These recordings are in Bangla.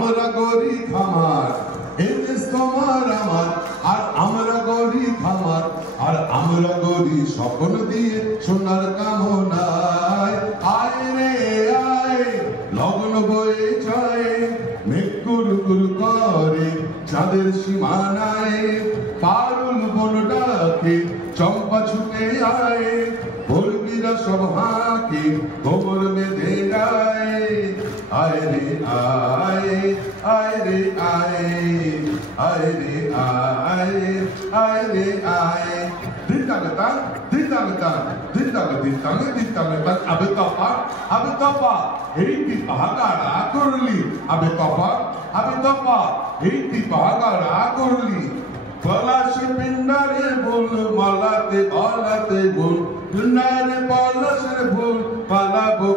আমরা গরি খামার, এই দেশ তোমার আমার, আর আমরা গরি খামার, আর আমরা গরি স্বপ্ন দিয়ে সোনার কামনায়। আয় রে আয়, লগ্ন বয়ে যায়, মেঘ গুলগুল করে চাঁদের সীমানায়, পারুল বন ডাকে চম্পা ছুটে আয়, ভোরবিরা সব হাঁকে গোবর বেঁধে যায়। আয় রে আয়, আয় রে আয়, আয় রে আয়, আয় রে আয়। দিতাগতা দিতাগতা দিতাগ দিতাগ দিতাগতা আবে তপা এই কি পাহাগাড়া করলি, আবে তপা এই কি পাহাগাড়া করলি। পলাশে পিন্ডারে ভুল মালাতে পালাতে ভুল, পিন্ডারে পলাশের ভুল পালাবো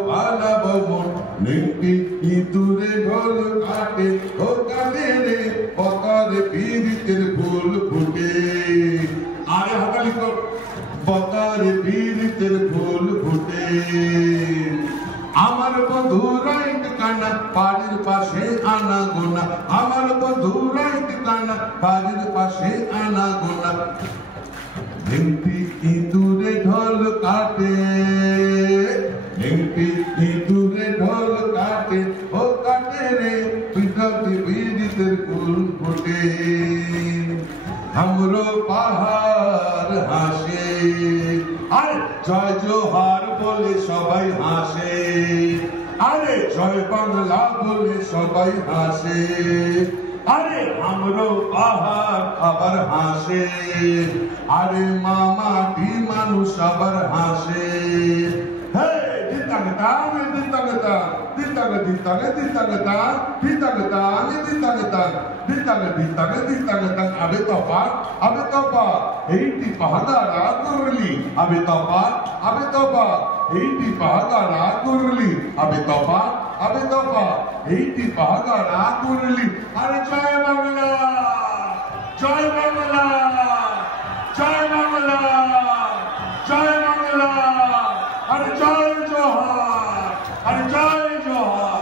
মন। নিমকি ইঁদুরে ঢোল কাটে ও কাটে রে, পতারে পীড়িতের ফুল ফুটে। আরে হাতালি কর, পতারে পীড়িতের ফুল ফুটে। আমার বন্ধুরা ঠিকানা বাড়ির পাশে আনা গোনা, আমার বন্ধুরা ঠিকানা বাড়ির পাশে আনা গোনা। নিমকি ইঁদুরে ঢোল কাটে, নিমকি ইঁদুরে ঢোল কাটে ও কাটে রে, পিঠাতে পীড়িতের ফুল ফুটে। हमरो পাহাড় হাসে, আরে জয় জোহার বলে সবাই হাসে, আরে জয় বাংলা বলে সবাই হাসে। আরে हमरो পাহাড় আবার হাসে, আরে মামাটি মানুষ আবার হাসে। হে দিতাগতা দিতাগতা দিতাগ দিতাগ দিতাগতা দিতাগতা দিতাগতা দিতাগ দিতাগ দিতাগতা। আবে তপা এইটি পাহাগাড়া করলি, আবে তপা এইটি পাহাগাড়া করলি, আবে তপা এইটি পাহাগাড়া করলি। আরে জয় বাংলা, জয় বাংলা, জয় বাংলা, জয় বাংলা। আরে জয় জোহার, আরে জয় জোহার।